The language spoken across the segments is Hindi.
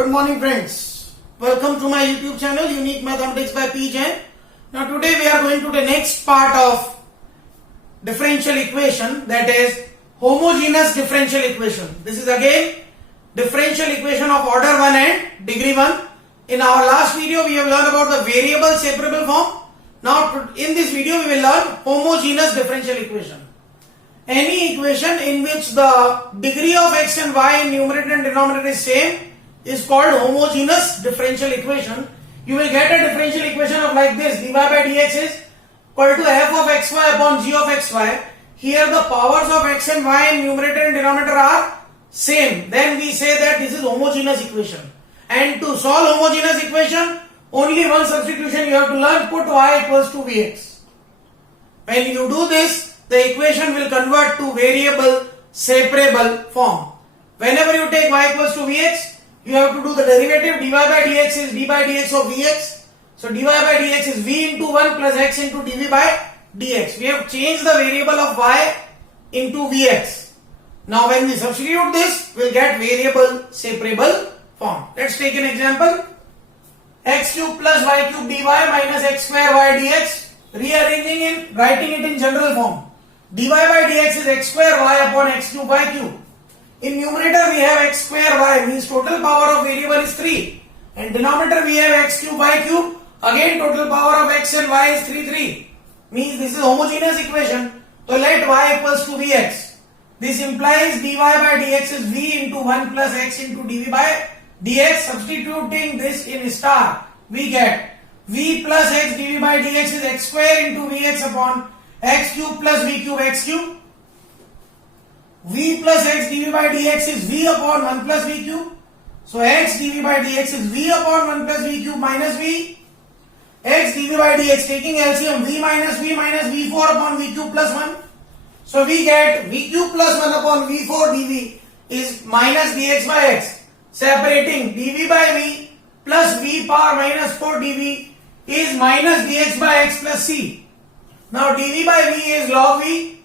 Good morning friends. Welcome to my YouTube channel Unique Mathematics by P. Jain. Now today we are going to the next part of differential equation, that is homogeneous differential equation. This is again differential equation of order 1 and degree 1. In our last video we have learned about the variable separable form. Now in this video we will learn homogeneous differential equation. Any equation in which the degree of x and y in numerator and denominator is same is called homogeneous differential equation. You will get a differential equation of like this: dy by dx is equal to f of xy upon g of xy. Here the powers of x and y in numerator and denominator are same. Then we say that this is homogeneous equation. And to solve homogeneous equation, only one substitution you have to learn: put y equals to vx. When you do this, the equation will convert to variable separable form. Whenever you take y equals to vx, you have to do the derivative. Dy by dx is d by dx of vx. So dy by dx is v into 1 plus x into dv by dx. We have changed the variable of y into vx. Now when we substitute this, we will get variable separable form. Let's take an example. X cube plus y cube dy minus x square y dx. Rearranging in, writing it in general form. Dy by dx is x square y upon x cube y cube. In numerator we have x square y, means total power of variable is 3. And denominator we have x cube y cube. Again total power of x and y is 3. Means this is homogeneous equation. So let y equals to vx. This implies dy by dx is v into 1 plus x into dv by dx. Substituting this in star, we get v plus x dv by dx is x square into vx upon x cube plus v cube x cube. V plus x dv by dx is v upon 1 plus v cube. So x dv by dx is v upon 1 plus v cube minus v. X dv by dx, taking LCM, v minus v4 upon v cube plus 1. So we get v cube plus 1 upon v4 dv is minus dx by x. Separating dv by v plus v power minus 4 dv is minus dx by x plus c. Now dv by v is log v.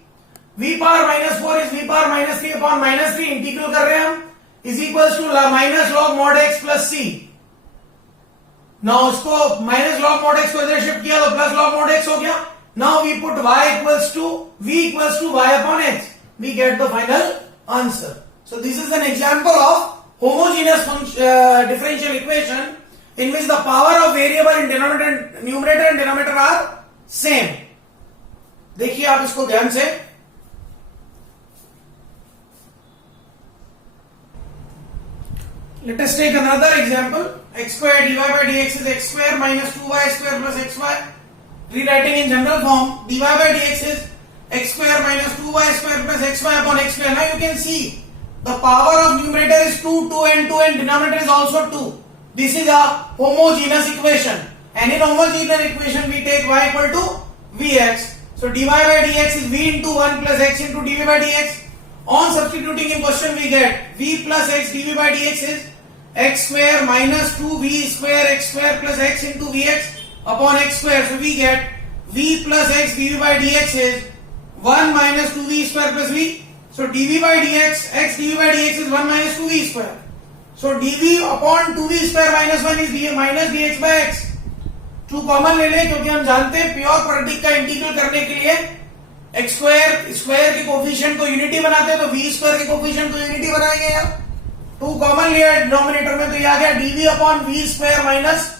V power minus 4 is v power minus 3 upon minus 3, integral कर रहे हैं हम, is equals to minus log mod x plus c. Now उसको minus log mod x को इधर शिफ्ट किया तो plus log mod x हो गया. Now we put y equals to v equals to y upon x. We get the final answer. So this is an example of homogeneous differential equation in which the power of variable in numerator and denominator are same. देखिए आप इसको ध्यान से. Let us take another example. X square dy by dx is x square minus 2y square plus xy. Rewriting in general form, dy by dx is x square minus 2y square plus xy upon x square. Now you can see the power of numerator is 2 and denominator is also 2. This is a homogeneous equation. And in homogeneous equation we take y equal to vx. So dy by dx is v into 1 plus x into dv by dx. On substituting in question we get v plus x dv by dx is x square minus 2v square x square plus x into vx upon x square. So we get v plus x dv by dx is 1 minus 2v square plus v. So dv by dx, x dv by dx is 1 minus 2v square. So dv upon 2v square minus 1 is minus dx by x. 2 common ले लें क्योंकि हम जानते हैं प्योर क्वाड्रेटिक का इंटीग्रल करने के लिए x स्क्वायर के कोफिशिएंट को यूनिटी बनाते हैं, तो v स्क्वायर के कोफिशिएंट को यूनिटी बनाएंगे. यहाँ 2 कॉमन लिया डिनोमिनेटर में, तो ये आ गया dv upon v square minus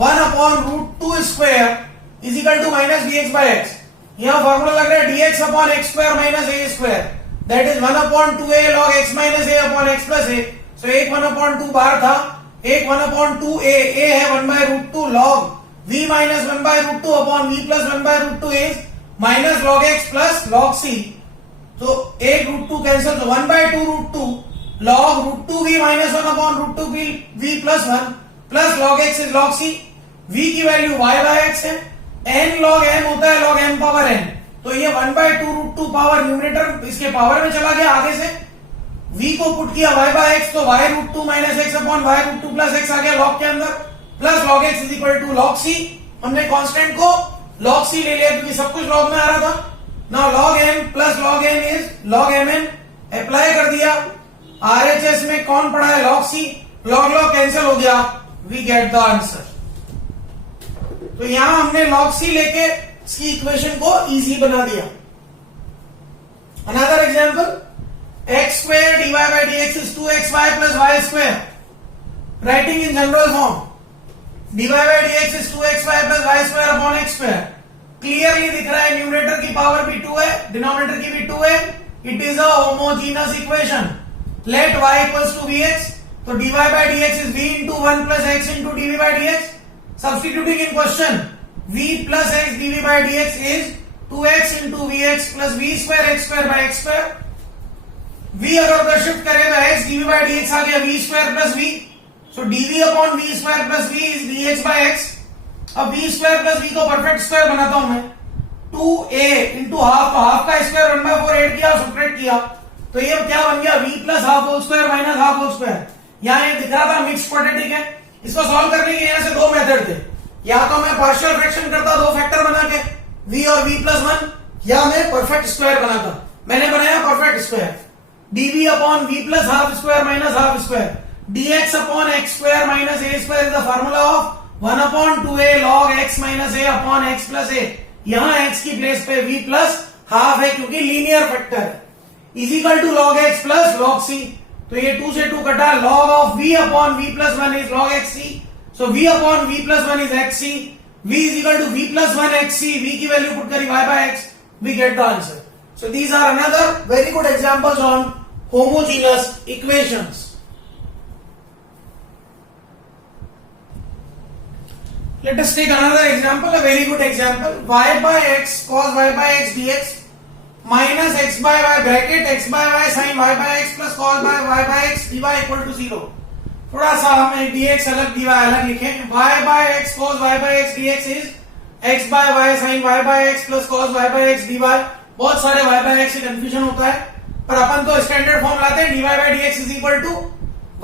1 upon root 2 square is equal to minus dx by x. यहाँ फॉर्मूला लग रहा है dx upon x square minus a स्क्वायर, that is 1 upon 2a log x minus a upon x plus a. So एक 1 अपॉन 2 बाहर था, एक 1 अपॉन 2a, a है 1 by root 2 log v minus 1 by root 2 upon v plus 1 by root 2 is minus log x plus log c. तो एक रूट 2 कैंसिल, तो 1 by 2 root 2 log root 2 v minus 1 upon root 2 v plus 1 plus log x is log c. v की वैल्यू y बाय x है, n log n होता है log n पावर n. तो ये 1 बाय 2 रूट 2 पावर न्यूमरेटर इसके पावर में चला गया आगे से. v को पुट किया y बाय x, तो y root 2 minus x upon y root 2 plus x आ गया log के अंदर, plus log x is equal to log c. हमने कांस्टेंट को log c ले लिया क्योंकि सब कुछ log में आ रहा था. Now log m plus log n is log mn. Apply कर दिया. RHS में कौन पड़ा है log c, log log cancel हो गया, वी गेट द आंसर। तो यहां हमने log c लेके इसकी इक्वेशन को इजी बना दिया। Another example, x square dy by dx is 2xy plus y square. Writing in general form, dy by dx is 2xy plus y square upon x square. Clearly दिख रहा है न्यूमरेटर की पावर भी 2 है, डिनोमिनेटर की भी 2 है। It is a homogeneous equation. Let y equals to vx, तो dy by dx is v into 1 plus x into dv by dx. Substituting in question, v plus x dv by dx is 2x into vx plus v square x square by x square. v अगर उधर शिफ्ट करें तो x dv by dx आ गया v square plus v. So dv upon v square plus v is dx by x. अब v square plus v को परफेक्ट स्क्वायर बनाता हूं मैं। 2a into हाफ, हाफ का स्क्वायर 1/4 ऐड किया, सब्ट्रैक्ट किया, तो ये क्या बन गया v plus half whole square minus half whole square. यहाँ ये दिख रहा था मिक्स क्वाड्रेटिक है। इसको सॉल्व करने के यहाँ से दो मेथड थे, या तो मैं पार्शियल फ्रैक्शन करता दो फैक्टर बना के v और v प्लस 1, या मैं परफेक्ट स्क्वायर बनाता। मैंने बनाया perfect square. dv upon v plus half square minus half square, dx upon x square minus a square is the formula of 1 upon 2a log x minus a upon x plus a। यहां x की प्लेस पे v प्लस हाफ है क्योंकि लीनियर फैक्टर है, is equal to log x plus log c। तो ये 2 से 2 कटा, log of v upon v plus 1 is log xc। So v upon v plus 1 is xc, v is equal to v plus 1 xc, v की वैल्यू पुट करी y by x, we get the answer. So these are another very good examples on homogeneous equations. Let us take another example, a very good example. Y by x cos y by x dx minus x by y bracket x by y sin y by x plus cos by y by x dy equal to 0. थोड़ा सा हमें dx अलग dy अलग लिखें। y by x cos y by x dx is x by y sin y by x plus cos y by x dy। बहुत सारे y by x से कंफ्यूजन होता है, पर अपन तो स्टैंडर्ड फॉर्म लाते हैं। dy by dx is equal to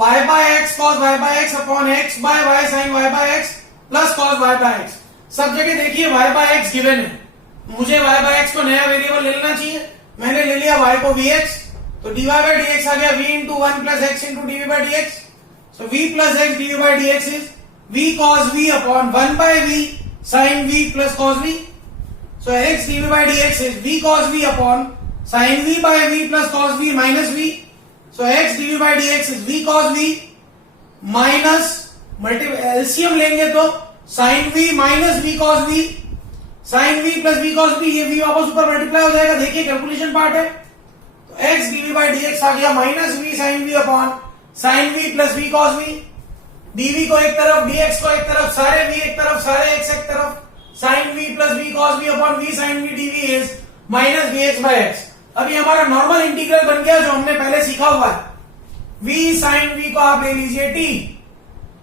y by x cos y by x upon x by y sin y by x plus cos y by x. सब जगह देखिए वाई बाय एक्स गिवन है, मुझे वाई बाय एक्स को नया वेरिएबल ले लेना चाहिए। मैंने ले लिया वाई को वी एक्स, तो D Y by D X आ गया V into 1 plus X into DV by D X. So V plus X DV by D X is we cos we upon 1 by V sine we plus cos V. So X DV by D X is we cos we upon sine V by V plus cos we minus V. So X DV by D X is we cos we minus LCM लेंगे तो sine v minus v cos v, sine we plus we cos v, ये वी वापस ऊपर मल्टीप्लाई हो जाएगा। देखिए कैलकुलेशन पार्ट है, तो X DV by D X आ गया minus V sine V upon sine we plus we cos V. DV को एक तरफ, डीएक्स को एक तरफ, सारे वी एक तरफ, सारे एक्स एक तरफ, sine we plus we cos we upon v sine v dv is minus v x by x. अब ये हमारा नॉर्मल इंटीग्रल बन गया जो हमने पहले सीखा हुआ है। वी साइन वी को आप ले लीजिए टी,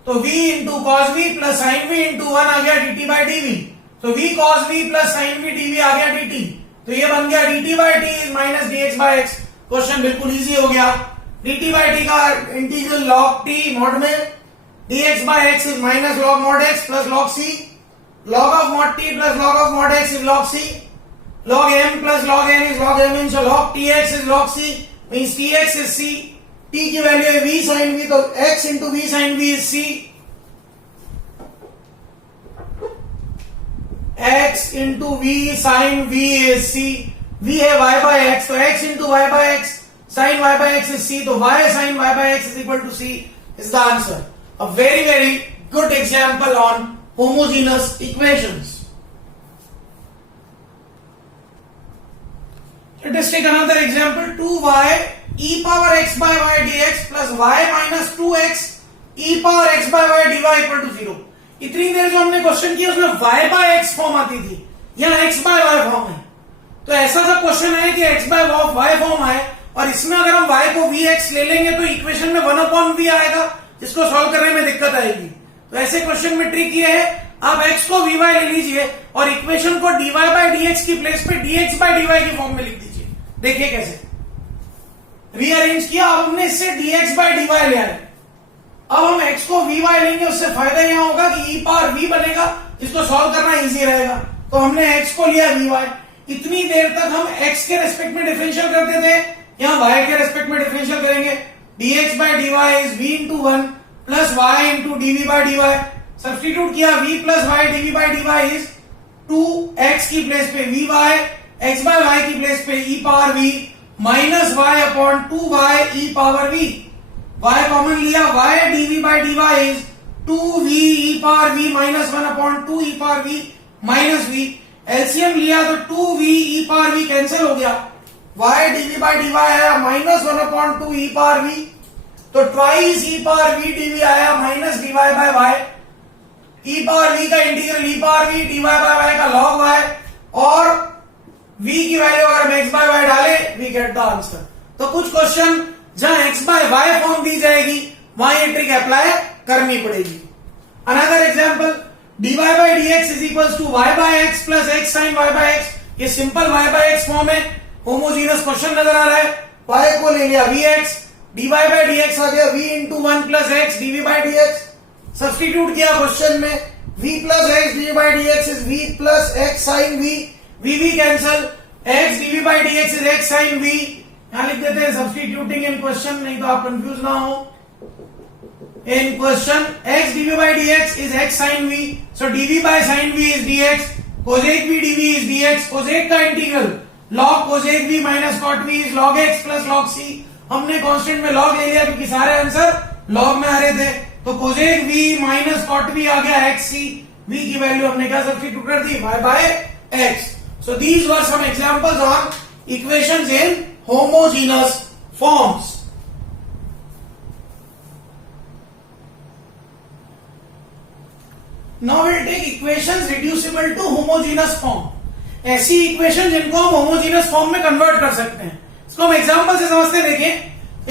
तो v into cos v plus sine v into 1 आ गया dt बाई dv। तो v cos v plus sine v dv आ गया dt, तो ये बन गया dt by t is minus dx by x। Question बिल्कुल इजी हो गया। dt बाई t का इंटीग्रल log t मॉड में, dx by x is minus log mod x plus log c, log of mod t plus log of mod x is log c, log m plus log n is log m इन, so log tx is log c means tx is c। t की वैल्यू है v sin v, तो x into v sin v is c, x into v sin v is c। v है y बाय x, तो x into y by x sin y by x is c, तो y sin y by x is equal to c is the answer. A very very good example on homogeneous equations. Let us take another example, 2y e power x by y dx plus y minus 2x e power x by y dy equal to 0। इतनी देर जो हमने क्वेश्चन किया उसमें y by x फॉर्म आती थी, यहाँ x by y फॉर्म है। तो ऐसा सा क्वेश्चन है कि x by y फॉर्म आए, और इसमें अगर हम y को vx ले लेंगे तो इक्वेशन में 1 अपॉन v आएगा, जिसको सॉल्व करने में दिक्कत आएगी। तो ऐसे क्वेश्चन में ट्रिक ये है, आप x को vy ले लीजिए और इक्वेशन को dy by dx की प्लेस पे dx by dy की फॉर्म में लिख दीजिए। देखिए कैसे रीअरेंज किया। अब हमने इससे dx by dy लिया है, अब हम x को vy लेंगे, उससे फायदा यहां होगा कि e पावर v बनेगा, जिसको सॉल्व करना इजी रहेगा। तो हमने x को लिया vy। इतनी देर तक हम x के रेस्पेक्ट में डिफरेंशियल करते थे, यहां y के रेस्पेक्ट में डिफरेंशियल करेंगे। dx by dy is v into 1 plus y into dv by D y. Substitute किया v plus y dv by D y is 2x की प्लेस पे v y, x by y की प्लेस पे e power v minus y upon 2y e power v। y common लिया, y dv by D y is 2v e power v minus 1 upon 2 e power v minus v। LCM लिया तो 2v e power v cancel हो गया, y dv by D Y आया minus 1 upon 2 e power v, तो twice e power v dv आया minus dy by y। e power v का integral e power v dy by y का log y, और v की वैल्यू अगर हम x बाय y डाले वी गेट द आंसर। तो कुछ क्वेश्चन जहां x बाय y फॉर्म दी जाएगी वहां ये ट्रिक अप्लाई करनी पड़ेगी। Another example, dy by dx is equals to y by x plus x sine y by x। ये simple y by x form है, होमोजीनियस क्वेश्चन नजर आ रहा है। y को ले लिया vx, dy बाय dx आ गया v into 1 plus x dv by dx। Substitute किया क्वेश्चन में, v plus x dv by dx is v plus x sine v, v cancel, x dv by dx is x sine v। यहां लिख देते हैं सब्सटीट्यूटिंग इन क्वेश्चन, नहीं तो आप कंफ्यूज ना हो। In question x dv by dx is x sine v, so dv by sine v is dx, cosec v dv is dx, cosec का integral log cosec v minus cot v is log x plus log c। हमने कांस्टेंट में log ले लिया क्योंकि सारे आंसर log में आ रहे थे, तो cosec v minus cot v आ गया x c, v की वैल्यू हमने क्या सब्सटीट्यूट कर दी, y by x। So these were some examples on equations in homogeneous forms. Now we'll take equations reducible to homogeneous form. ऐसी इक्वेशन जिनको हम होमोजीनियस फॉर्म में कन्वर्ट कर सकते हैं, इसको हम एग्जांपल से समझते हैं। देखिए,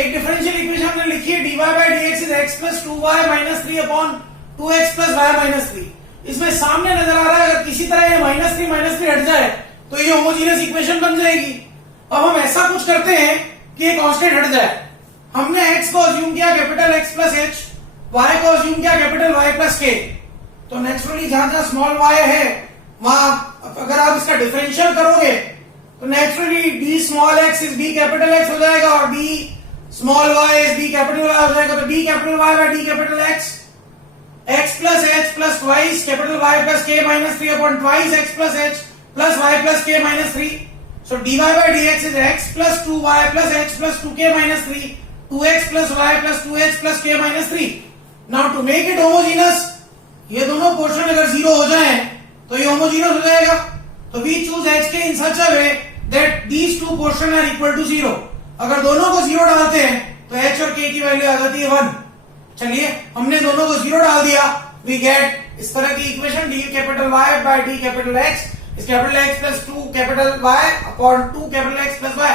एक डिफरेंशियल इक्वेशन हमने लिखी है, dy by dx is x plus 2y minus 3 upon 2x plus y minus 3। इसमें सामने नजर आ रहा है अगर किसी तरह ये माइनस 3 हट जाए तो ये होमोजीनियस इक्वेशन बन जाएगी। अब हम ऐसा कुछ करते हैं कि एक कांस्टेंट हट जाए। हमने x को अज्यूम किया capital x plus h, y को अज्यूम किया कैपिटल y प्लस k। तो नेचुरली जहां जहां स्मॉल y है वहां अगर आप इसका डिफरेंशियल करोगे तो naturally d small x is d capital x हो जाएगा और d small y is d capital y हो जाएगा। तो d capital y by d capital x, x plus h plus twice capital y plus k minus 3 upon twice x plus h plus y plus k minus 3। So dy by dx is x plus 2y plus h plus 2k minus 3, 2x plus y plus 2h plus k minus 3। Now to make it homogeneous, ये दोनों पोर्शन अगर जीरो हो जाए तो ये होमोजीनियस हो जाएगा। तो we choose hk in such a way that these two portion are equal to zero. अगर दोनों को जीरो डालते हैं तो h और k की वैल्यू आ जाती है 1। चलिए, हमने दोनों को जीरो डाल दिया, वी गेट इस तरह की equation, d capital y by d capital x is capital X plus 2 capital Y upon 2 capital X plus Y।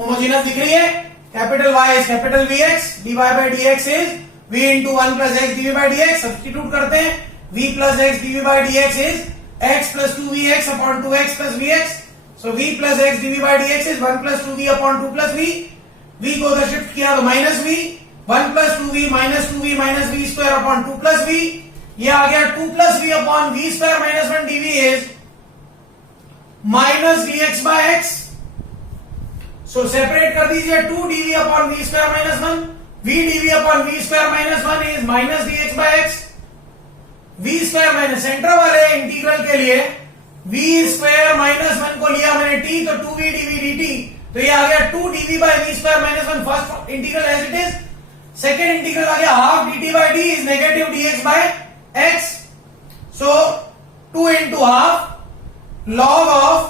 Homogeneous दिख रही है, capital Y is capital VX, dy by dx is v into 1 plus x dv by dx। Substitute करते हैं, v plus x dv by dx is x plus 2vx upon 2x plus vx। so v plus x dv by dx is 1 plus 2v upon 2 plus v। v को उधर शिफ्ट किया तो minus v, 1 plus 2v minus 2v minus v square upon 2 plus v। ये आ गया 2 plus v upon v square minus 1 dv is minus dx by x। So separate कर दीजिए, 2 dv upon v square minus 1, v dv upon v square minus 1 is minus dx by x। V square minus centre वाले इंटीग्रल के लिए v स्क्वायर माइनस 1 को लिया मैंने t, तो 2v dv dt, तो ये आ गया 2 dv by V square minus 1 first integral as it is. Second integral आ गया half dt by d is negative dx by x। so 2 into half log of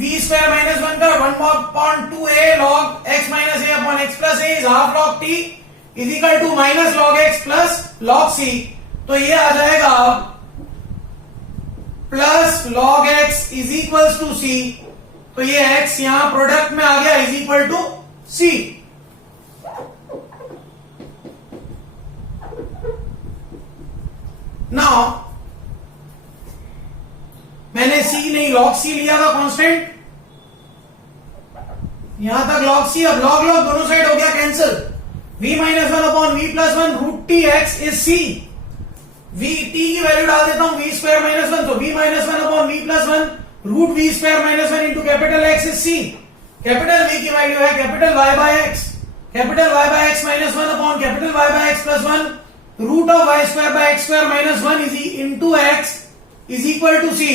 v square minus 1 का 1 upon 2a log x minus a upon x plus a is half log t is equal to minus log x plus log c। तो ये आ जाएगा plus log x is equals to c। तो ये x यहां प्रोडक्ट में आ गया is equal to c। Now मैंने c नहीं log c लिया था कांस्टेंट, यहां तक log c, अब log log दोनों साइड हो गया cancel, v minus 1 upon v plus 1 root t x is c। v t की वैल्यू डाल देता हूं v स्क्वायर माइनस 1, तो v minus 1 upon v plus 1 root v square minus 1 into capital x is c। Capital v की वैल्यू है capital y by x। Capital y by x minus 1 upon capital y by x plus 1 root of y square by x square minus 1 is into x is equal to c।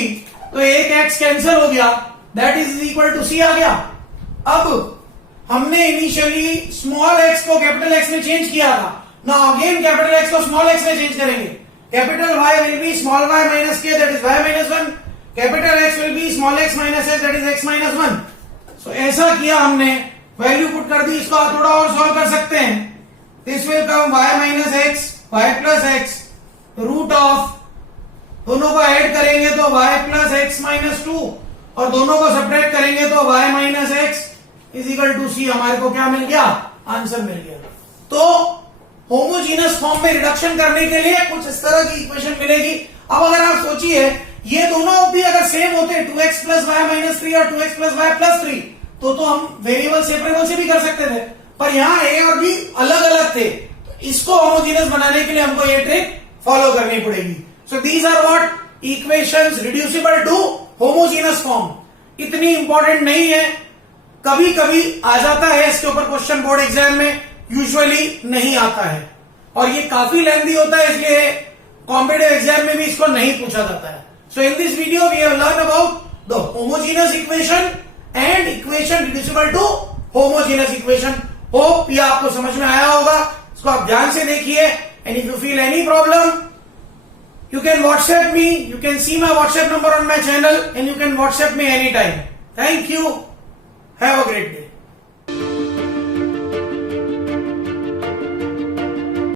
तो एक x कैंसिल हो गया, that is equal to c आ गया। अब हमने इनिशियली स्मॉल x को कैपिटल X में चेंज किया था, नाउ अगेन कैपिटल X को स्मॉल x में चेंज करेंगे। Capital Y will be small y minus k that is y minus 1, capital X will be small x minus s that is x minus 1। सो ऐसा किया हमने, वैल्यू पुट कर दी, इसको थोड़ा और सॉल्व कर सकते हैं। This will come y minus x y plus x root of, दोनों को ऐड करेंगे तो y प्लस x माइनस 2 और दोनों को सब्ट्रैक्ट करेंगे तो y minus x is equal to c। हमारे को क्या मिल गया? आंसर मिल गया। तो होमोजीनस फॉर्म में रिडक्शन करने के लिए कुछ इस तरह की इक्वेशन मिलेगी। अब अगर आप सोचिए ये दोनों भी अगर सेम होते 2x प्लस वाई माइनस 3 और 2x प्लस वाई प्लस 3 तो हम वेरिएबल सेपरेबल से भी कर सकते थे, पर यहां a और b अलग अलग थे। तो इसको होमोजीनस बनाने के लिए हमको ये ट्रिक फॉलो करनी पड़ेगी। So these are what equations reducible to homogeneous form. इतनी इंपॉर्टेंट नहीं है, कभी कभी आ जाता है इसके ऊपर क्वेश्चन बोर्ड एग्जाम में, यूजुअली नहीं आता है और ये काफी लेंथी होता है, इसलिए कॉम्पिटिटिव एग्जाम में भी इसको नहीं पूछा जाता है। So in this video we have learn about the homogeneous equation and equation reducible to homogeneous equation. Hope ये आपको समझ में आया होगा, इसको आप ध्यान से देखिए। And if you feel any problem you can WhatsApp me, you can see my WhatsApp number on my channel and you can WhatsApp me anytime. Thank you. Have a great day.